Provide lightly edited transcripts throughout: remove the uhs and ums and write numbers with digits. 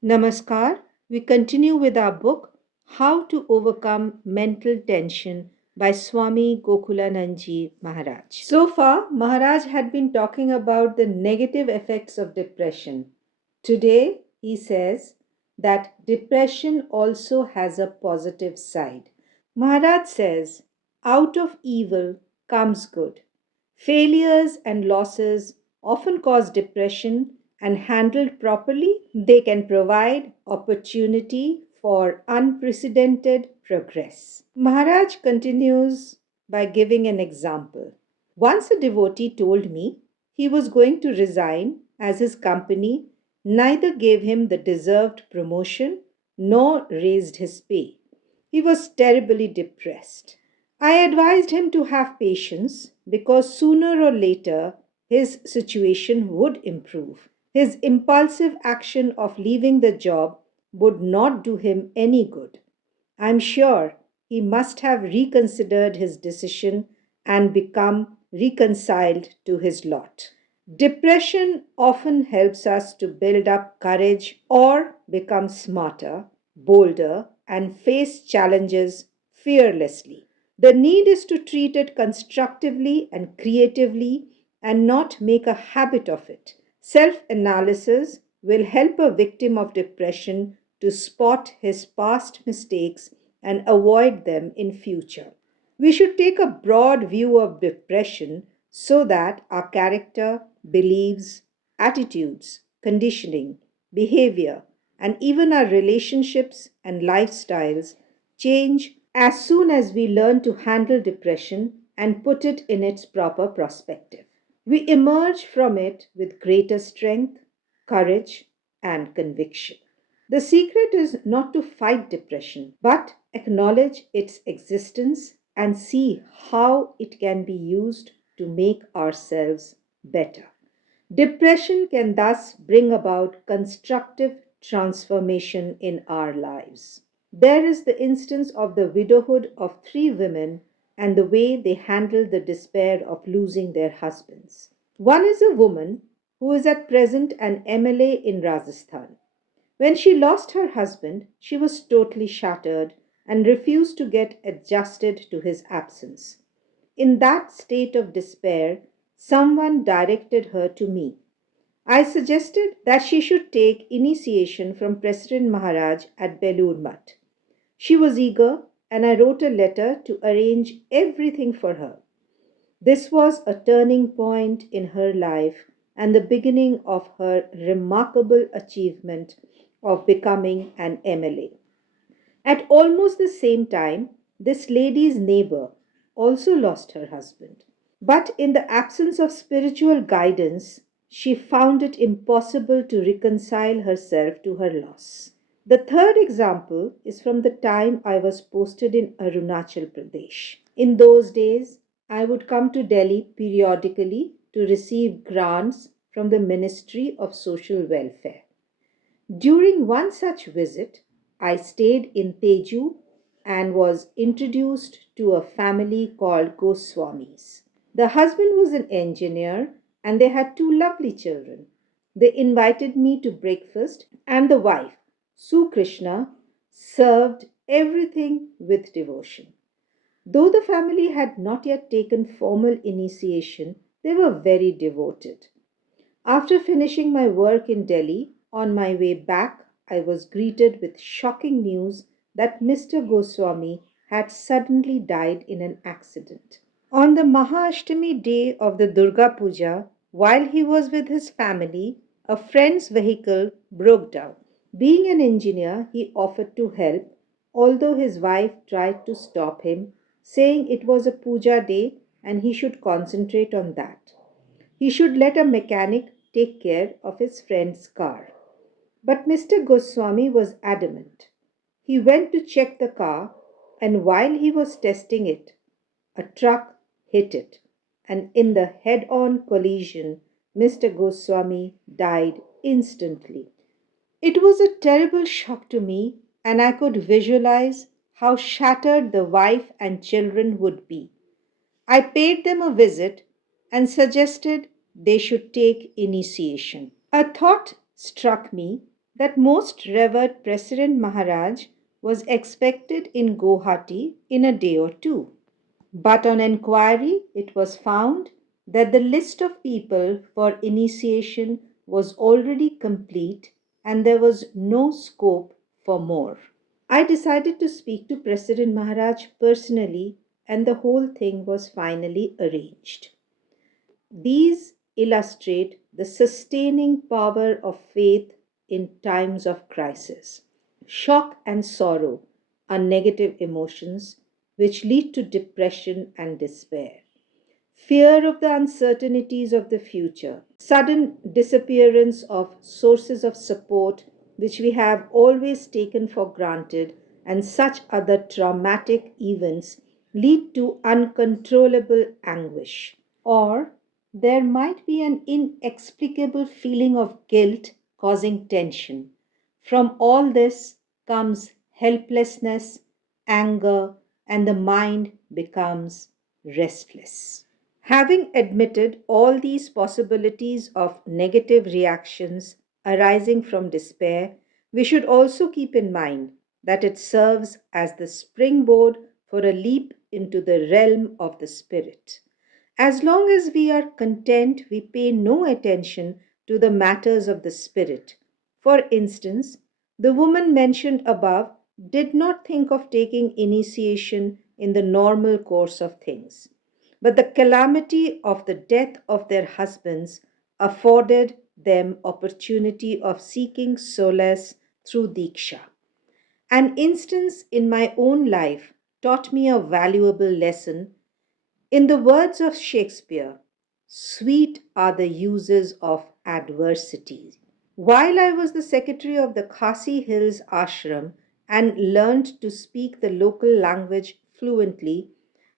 Namaskar. We continue with our book, How to Overcome Mental Tension by Swami Gokulanandaji Maharaj. So far, Maharaj had been talking about the negative effects of depression. Today, he says that depression also has a positive side. Maharaj says, out of evil comes good. Failures and losses often cause depression, and handled properly, they can provide opportunity for unprecedented progress. Maharaj continues by giving an example. Once a devotee told me he was going to resign as his company neither gave him the deserved promotion nor raised his pay. He was terribly depressed. I advised him to have patience because sooner or later his situation would improve. His impulsive action of leaving the job would not do him any good. I'm sure he must have reconsidered his decision and become reconciled to his lot. Depression often helps us to build up courage or become smarter, bolder, and face challenges fearlessly. The need is to treat it constructively and creatively and not make a habit of it. Self analysis will help a victim of depression to spot his past mistakes and avoid them in future. We should take a broad view of depression so that our character, beliefs, attitudes, conditioning, behavior, and even our relationships and lifestyles change as soon as we learn to handle depression and put it in its proper perspective. We emerge from it with greater strength, courage, and conviction. The secret is not to fight depression, but acknowledge its existence and see how it can be used to make ourselves better. Depression can thus bring about constructive transformation in our lives. There is the instance of the widowhood of three women and the way they handled the despair of losing their husbands. One is a woman who is at present an MLA in Rajasthan. When she lost her husband, she was totally shattered and refused to get adjusted to his absence. In that state of despair, someone directed her to me. I suggested that she should take initiation from President Maharaj at Belur Mutt. She was eager, and I wrote a letter to arrange everything for her. This was a turning point in her life and the beginning of her remarkable achievement of becoming an MLA. At almost the same time, this lady's neighbor also lost her husband. But in the absence of spiritual guidance, she found it impossible to reconcile herself to her loss. The third example is from the time I was posted in Arunachal Pradesh. In those days, I would come to Delhi periodically to receive grants from the Ministry of Social Welfare. During one such visit, I stayed in Teju and was introduced to a family called Goswamis. The husband was an engineer and they had two lovely children. They invited me to breakfast, and the wife, Su Krishna, served everything with devotion. Though the family had not yet taken formal initiation, they were very devoted. After finishing my work in Delhi, on my way back, I was greeted with shocking news that Mr. Goswami had suddenly died in an accident. On the Mahaashtami day of the Durga Puja, while he was with his family, a friend's vehicle broke down. Being an engineer, he offered to help, although his wife tried to stop him, saying it was a puja day and he should concentrate on that. He should let a mechanic take care of his friend's car. But Mr. Goswami was adamant. He went to check the car, and while he was testing it, a truck hit it, and in the head on collision, Mr. Goswami died instantly. It was a terrible shock to me, and I could visualize how shattered the wife and children would be. I paid them a visit and suggested they should take initiation. A thought struck me that most revered President Maharaj was expected in Guwahati in a day or two. But on enquiry, it was found that the list of people for initiation was already complete and there was no scope for more. I decided to speak to President Maharaj personally, and the whole thing was finally arranged. These illustrate the sustaining power of faith in times of crisis. Shock and sorrow are negative emotions which lead to depression and despair. Fear of the uncertainties of the future, sudden disappearance of sources of support which we have always taken for granted, and such other traumatic events lead to uncontrollable anguish. Or there might be an inexplicable feeling of guilt causing tension. From all this comes helplessness, anger, and the mind becomes restless. Having admitted all these possibilities of negative reactions arising from despair, we should also keep in mind that it serves as the springboard for a leap into the realm of the spirit. As long as we are content, we pay no attention to the matters of the spirit. For instance, the woman mentioned above did not think of taking initiation in the normal course of things. But the calamity of the death of their husbands afforded them opportunity of seeking solace through Diksha. An instance in my own life taught me a valuable lesson. In the words of Shakespeare, sweet are the uses of adversity. While I was the secretary of the Khasi Hills ashram and learned to speak the local language fluently,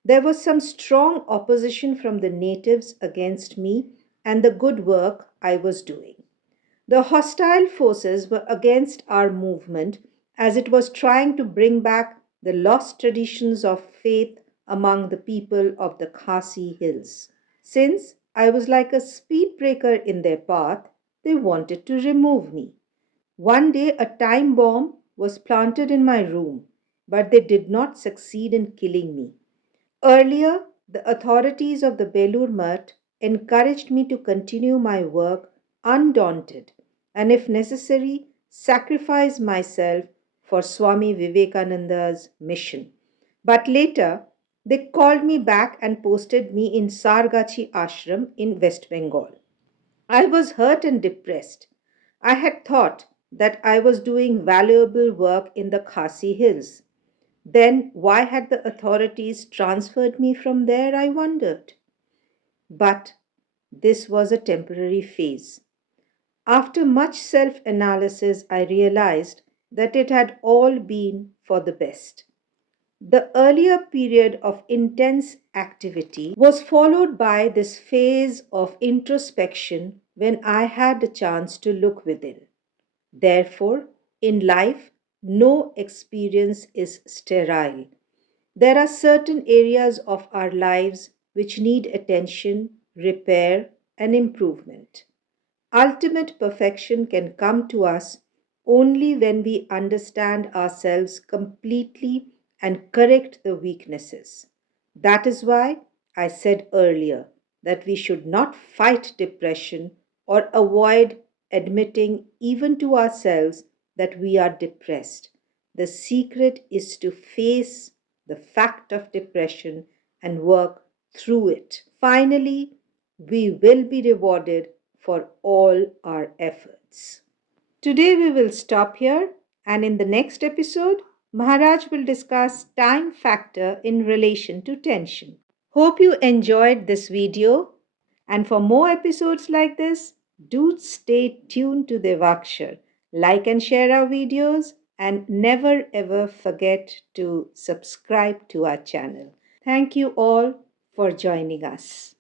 there was some strong opposition from the natives against me and the good work I was doing. The hostile forces were against our movement as it was trying to bring back the lost traditions of faith among the people of the Khasi Hills. Since I was like a speed breaker in their path, they wanted to remove me. One day a time bomb was planted in my room, but they did not succeed in killing me. Earlier, the authorities of the Belur Mutt encouraged me to continue my work undaunted and, if necessary, sacrifice myself for Swami Vivekananda's mission. But later, they called me back and posted me in Sargachi Ashram in West Bengal. I was hurt and depressed. I had thought that I was doing valuable work in the Khasi Hills. Then why had the authorities transferred me from there, I wondered. But this was a temporary phase. After much self analysis, I realized that it had all been for the best. The earlier period of intense activity was followed by this phase of introspection when I had a chance to look within. Therefore, in life, no experience is sterile. There are certain areas of our lives which need attention, repair, and improvement. Ultimate perfection can come to us only when we understand ourselves completely and correct the weaknesses. That is why I said earlier that we should not fight depression or avoid admitting even to ourselves that we are depressed. The secret is to face the fact of depression and work through it. Finally, we will be rewarded for all our efforts. Today we will stop here, and in the next episode, Maharaj will discuss time factor in relation to tension. Hope you enjoyed this video, and for more episodes like this, do stay tuned to Devakshar. Like and share our videos, and never ever forget to subscribe to our channel. Thank you all for joining us.